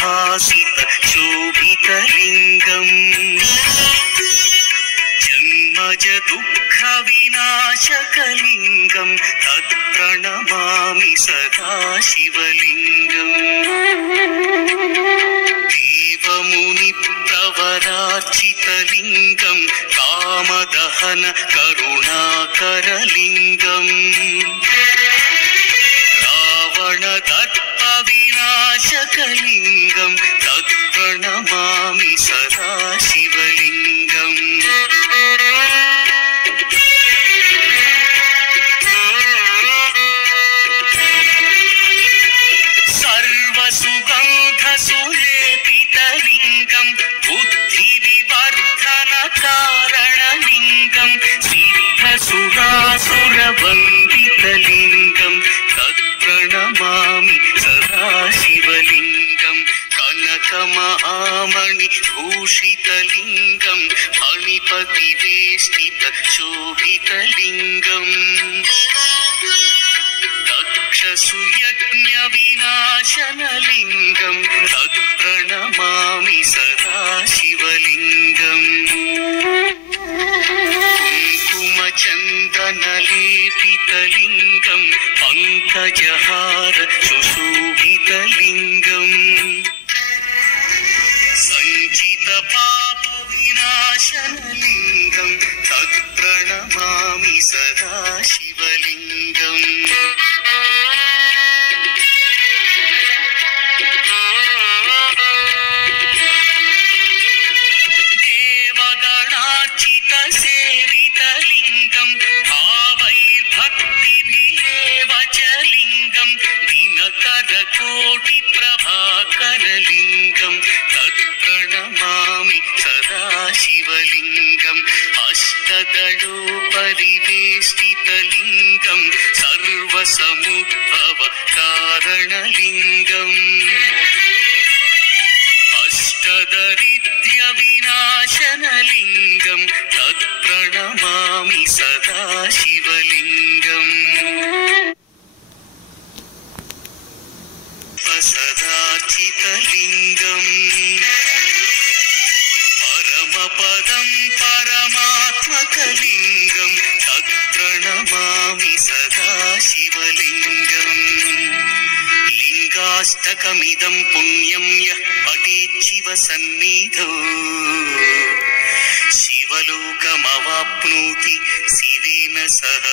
भासित शोभितलिङ्गम् जन्मज दुःख विनाशकलिङ्गं तत्प्रणमामि सदा शिवलिङ्गम् देवमुनिप्रवरार्चितलिङ्गं कामदहन करुणाकरलिङ्गम् रावणदर्पविनाशकलिङ्गं तत्प्रणमामि सदा शिवलिङ्गम् सर्वसुगन्धसुलेपितलिङ्गं बुद्धिविवर्धनकारणलिङ्गं सिद्धसुरासुरवन्दितलिङ्गं तत्प्रणमामि सदा शिवलिङ्गं कनकमहामणिभूषितलिङ्गं फणिपतिवेष्टितशोभितलिङ्गम् दक्षसुयज्ञविनाशनलिङ्गं तत्प्रणमामि सदा शिवलिङ्गम् कुङ्कुमचन्दनलेपितलिङ्गं पङ्कजहार सुशोभितलिङ्गम् सञ्चितपापविनाशनलिङ्गं तत्प्रणमामि सदा शिवलिङ्गम् देवगणार्चितसेवितलिङ्गं भावैर्भक्तिभिरेव च लिङ्गं दिनकरकोटिप्रभाकरलिङ्गं तत्प्रणमामि सदा शिवलिङ्गम् अष्टदलोपरिवेष्टितलिङ्गं सर्वसमुद्भवकारणलिङ्गम् अष्टदरिद्र्यविनाशनलिङ्गं तत्प्रणमामि सदा शिवलिङ्गम् सदाचितलिङ्गम् परमपदं परमात्मकलिङ्गं तत्प्रणमामि सदा शिवलिङ्गम् लिङ्गाष्टकमिदं पुण्यं यः पठेत् शिवसन्निधौ शिवलोकमवाप्नोति शिवेन सह